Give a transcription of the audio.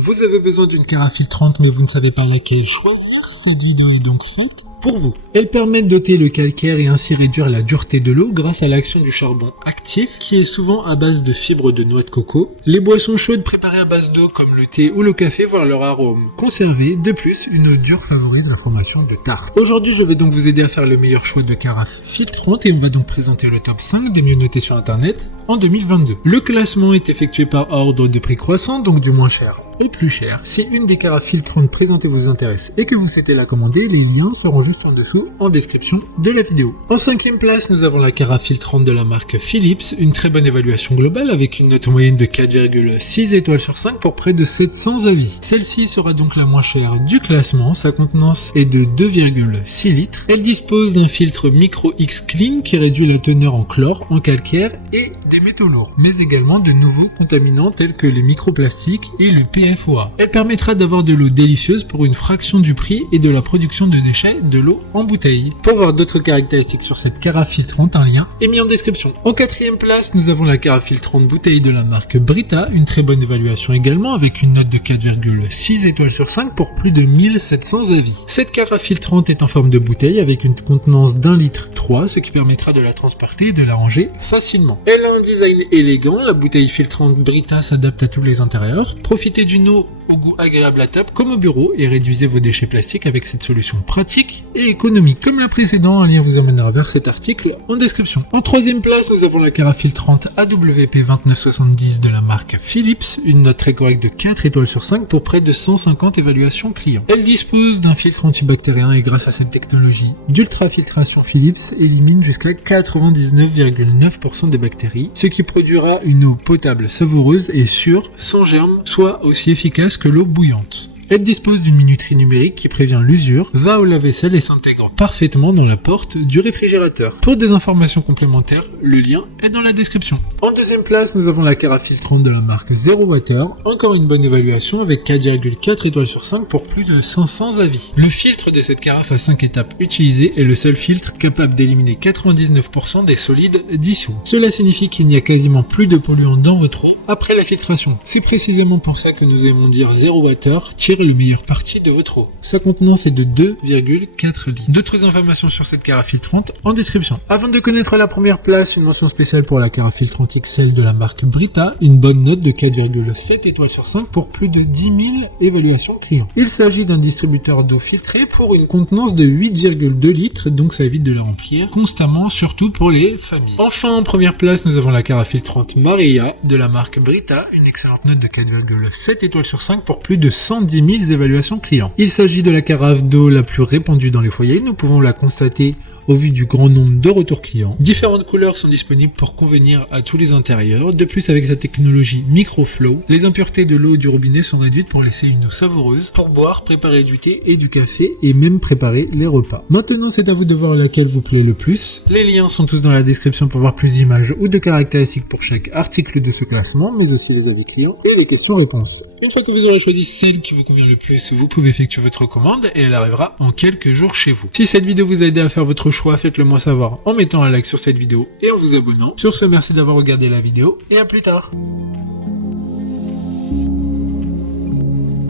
Vous avez besoin d'une carafe filtrante mais vous ne savez pas laquelle choisir? Cette vidéo est donc faite pour vous. Elle permet d'ôter le calcaire et ainsi réduire la dureté de l'eau grâce à l'action du charbon actif qui est souvent à base de fibres de noix de coco. Les boissons chaudes préparées à base d'eau comme le thé ou le café voient leur arôme conservé. De plus, une eau dure favorise la formation de tartes. Aujourd'hui, je vais donc vous aider à faire le meilleur choix de carafe filtrante et on va donc présenter le top 5 des mieux notés sur internet en 2022. Le classement est effectué par ordre de prix croissant, donc du moins cher et plus cher. Si une des carafes filtrantes présentées vous intéresse et que vous souhaitez la commander, les liens seront juste en dessous en description de la vidéo. En 5e place, nous avons la carafe filtrante de la marque Philips, une très bonne évaluation globale avec une note moyenne de 4,6 étoiles sur 5 pour près de 700 avis. Celle-ci sera donc la moins chère du classement, sa contenance est de 2,6 litres. Elle dispose d'un filtre Micro X Clean qui réduit la teneur en chlore, en calcaire et des métaux lourds, mais également de nouveaux contaminants tels que les microplastiques et le PFOA. Elle permettra d'avoir de l'eau délicieuse pour une fraction du prix et de la production de déchets de l'eau en bouteille. Pour voir d'autres caractéristiques sur cette carafe filtrante, un lien est mis en description. En 4e place, nous avons la carafe filtrante bouteille de la marque Brita, une très bonne évaluation également avec une note de 4,6 étoiles sur 5 pour plus de 1700 avis. Cette carafe filtrante est en forme de bouteille avec une contenance d'1,3 litre, ce qui permettra de la transporter et de la ranger facilement. Elle a un design élégant, la bouteille filtrante Brita s'adapte à tous les intérieurs. Profitez d'une eau au goût agréable à table comme au bureau et réduisez vos déchets plastiques avec cette solution pratique et économique. Comme la précédente, un lien vous emmènera vers cet article en description. En 3e place, nous avons la carafe filtrante AWP 2970 de la marque Philips, une note très correcte de 4 étoiles sur 5 pour près de 150 évaluations clients. Elle dispose d'un filtre antibactérien et grâce à cette technologie d'ultrafiltration, Philips élimine jusqu'à 99,9% des bactéries, ce qui produira une eau potable savoureuse et sûre, sans germes, soit aussi efficace que l'eau bouillante. Elle dispose d'une minuterie numérique qui prévient l'usure, va au lave-vaisselle et s'intègre parfaitement dans la porte du réfrigérateur. Pour des informations complémentaires, le lien est dans la description. En 2e place, nous avons la carafe filtrante de la marque Zero Water, encore une bonne évaluation avec 4,4 étoiles sur 5 pour plus de 500 avis. Le filtre de cette carafe à 5 étapes utilisé est le seul filtre capable d'éliminer 99% des solides dissous. Cela signifie qu'il n'y a quasiment plus de polluants dans votre eau après la filtration. C'est précisément pour ça que nous aimons dire Zero Water tire le meilleur parti de votre eau. Sa contenance est de 2,4 litres. D'autres informations sur cette carafe filtrante en description. Avant de connaître la première place, une mention spéciale pour la carafe filtrante XL de la marque Brita, une bonne note de 4,7 étoiles sur 5 pour plus de 10 000 évaluations clients. Il s'agit d'un distributeur d'eau filtrée pour une contenance de 8,2 litres, donc ça évite de la remplir constamment, surtout pour les familles. Enfin, en première place, nous avons la carafe filtrante Maria de la marque Brita, une excellente note de 4,7 étoiles sur 5 pour plus de 110 000 évaluations clients. Il s'agit de la carafe d'eau la plus répandue dans les foyers, nous pouvons la constater au vu du grand nombre de retours clients. Différentes couleurs sont disponibles pour convenir à tous les intérieurs. De plus, avec sa technologie Microflow, les impuretés de l'eau du robinet sont réduites pour laisser une eau savoureuse pour boire, préparer du thé et du café et même préparer les repas. Maintenant, c'est à vous de voir laquelle vous plaît le plus. Les liens sont tous dans la description pour voir plus d'images ou de caractéristiques pour chaque article de ce classement, mais aussi les avis clients et les questions-réponses. Une fois que vous aurez choisi celle qui vous convient le plus, vous pouvez effectuer votre commande et elle arrivera en quelques jours chez vous. Si cette vidéo vous a aidé à faire votre choix, faites-le moi savoir en mettant un like sur cette vidéo et en vous abonnant. Sur ce, merci d'avoir regardé la vidéo et à plus tard.